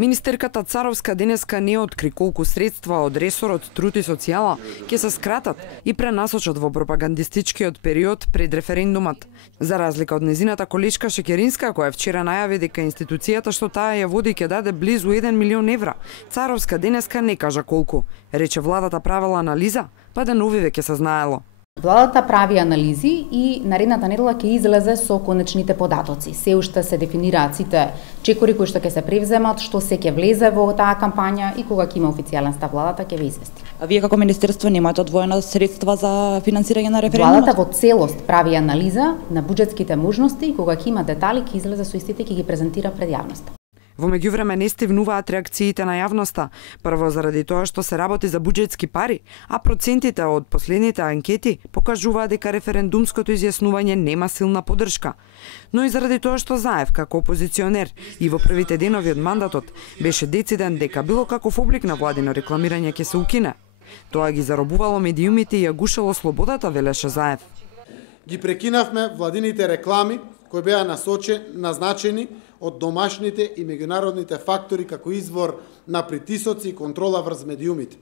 Министерката Царовска денеска не откри колку средства од ресорот труд и социјала ќе се скратат и пренасочат во пропагандистичкиот период пред референдумот. За разлика од незината колешка Шекеринска, која вчера најави дека институцијата што таа ја води ќе даде близу 1 милион евра, Царовска денеска не кажа колку. Рече владата правила анализа, па деновиве ќе се знаело. Владата прави анализи и наредната недела ќе излезе со конечните податоци. Се уште се дефинираат сите чекори кои што ќе се превземат, што се ќе влезе во таа кампања и кога ќе има официјален став владата ќе ве извести. А вие како министерство немате одвоена средства за финансирање на референдумот? Владата во целост прави анализа на буџетските можности и кога ќе има детали ќе излезе со истите и ќе ги презентира пред јавноста. Во меѓувреме не стивнуваат реакциите на јавноста, прво заради тоа што се работи за буџетски пари, а процентите од последните анкети покажуваат дека референдумското изјаснување нема силна поддршка. Но и заради тоа што Заев како опозиционер и во првите денови од мандатот беше дециден дека било каков облик на владино рекламирање ќе се укине. Тоа ги заробувало медиумите и ја гушело слободата, велеше Заев. Ги прекинавме владините реклами кои беа назначени од домашните и меѓународните фактори како извор на притисоци и контрола врз медиумите.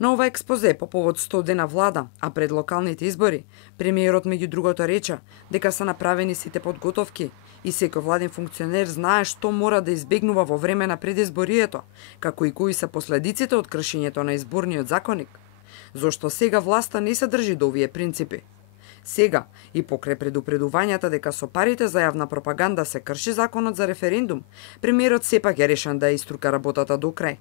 На ова експозе по повод 100 дена влада, а пред локалните избори, премиерот меѓу другото рече дека се направени сите подготовки и секој владин функционер знае што мора да избегнува во време на предизборието, како и кои се последиците од кршењето на изборниот законник. Зошто сега власта не се држи до овие принципи? Сега, и покрај предупредувањата дека со парите за јавна пропаганда се крши законот за референдум, премиерот сепак е решен да ја иструка работата до крај.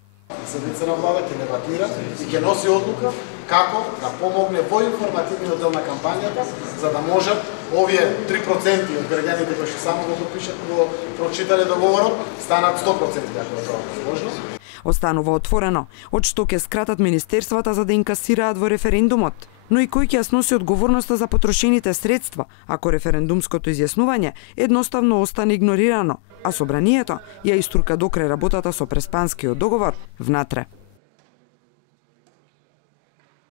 Седница на влада ќе дебатира и ќе носи одлука како да помогне во информативниот дел на кампањата, за да можат овие 3% од граѓаните кои што само го прочитале договорот, станат 100% ако тоа е возможно. Останува отворено од што ќе скратат министерствата за да инкасираат во референдумот, но и кој ќе ја сноси одговорноста за потрошените средства ако референдумското изјаснување едноставно остане игнорирано, а собранието ја иструка до крај работата со преспанскиот договор внатре.